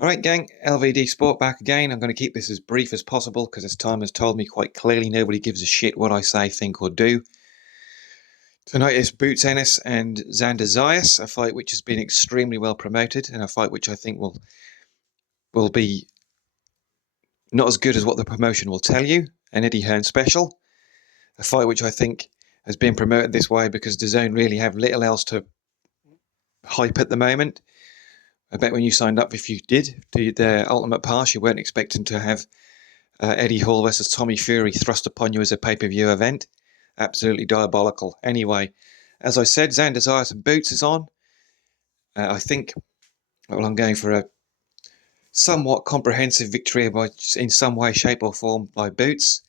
Alright gang, LVD Sport back again. I'm going to keep this as brief as possible because as time has told me quite clearly, nobody gives a shit what I say, think or do. Tonight is Boots Ennis and Zayas, a fight which has been extremely well promoted and a fight which I think will be not as good as what the promotion will tell you, an Eddie Hearn special. A fight which I think has been promoted this way because DAZN really have little else to hype at the moment. I bet when you signed up, if you did do their Ultimate Pass, you weren't expecting to have Eddie Hall versus Tommy Fury thrust upon you as a pay-per-view event. Absolutely diabolical. Anyway, as I said, Xander Zayas and Boots is on. I think, well, I'm going for a somewhat comprehensive victory in some way, shape or form by Boots.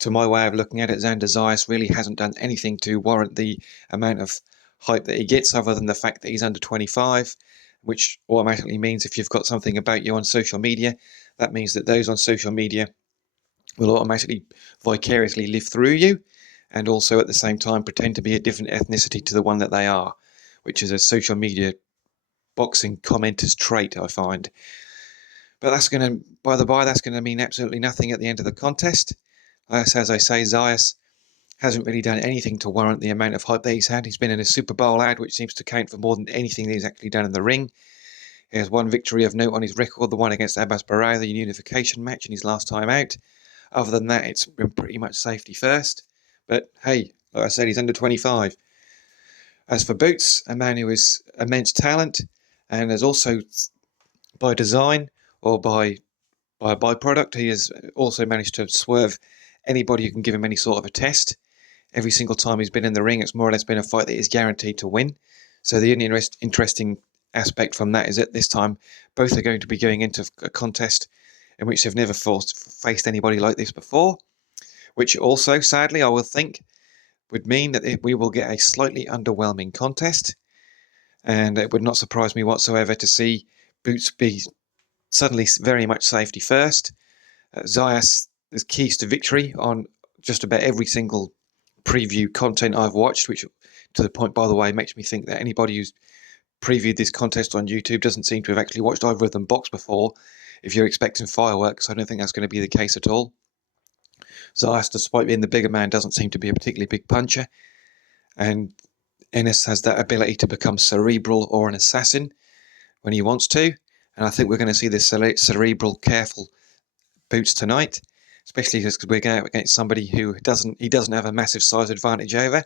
To my way of looking at it, Xander Zayas really hasn't done anything to warrant the amount of hype that he gets other than the fact that he's under 25, which automatically means if you've got something about you on social media, that means that those on social media will automatically vicariously live through you and also at the same time pretend to be a different ethnicity to the one that they are, which is a social media boxing commenter's trait, I find. But that's going to, by the by, that's going to mean absolutely nothing at the end of the contest. As I say, Zayas hasn't really done anything to warrant the amount of hype that he's had. He's been in a Super Bowl ad, which seems to count for more than anything that he's actually done in the ring. He has one victory of note on his record, the one against Abbas Baraya, the unification match in his last time out. Other than that, it's been pretty much safety first. But hey, like I said, he's under 25. As for Boots, a man who is immense talent and has also, by design or by a byproduct, he has also managed to swerve anybody who can give him any sort of a test. Every single time he's been in the ring, it's more or less been a fight that he's guaranteed to win. So the only interesting aspect from that is that this time both are going to be going into a contest in which they've never faced anybody like this before, which also, sadly, I will think would mean that we will get a slightly underwhelming contest, and it would not surprise me whatsoever to see Boots be suddenly very much safety first. Zayas is keys to victory on just about every single preview content I've watched, which to the point, by the way, makes me think that anybody who's previewed this contest on YouTube doesn't seem to have actually watched either of them box before. If you're expecting fireworks, I don't think that's going to be the case at all. Zayas, despite being the bigger man, doesn't seem to be a particularly big puncher. And Ennis has that ability to become cerebral or an assassin when he wants to. And I think we're going to see this cerebral, careful Boots tonight, especially because we're going up against somebody who doesn't have a massive size advantage over.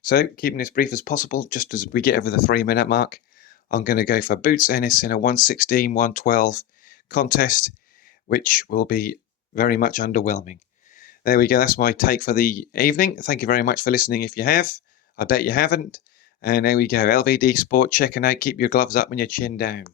So, keeping this brief as possible, just as we get over the 3-minute mark, I'm going to go for Boots Ennis in a 116-112 contest, which will be very much underwhelming. There we go. That's my take for the evening. Thank you very much for listening if you have. I bet you haven't. And there we go. LVD Sport checking out. Keep your gloves up and your chin down.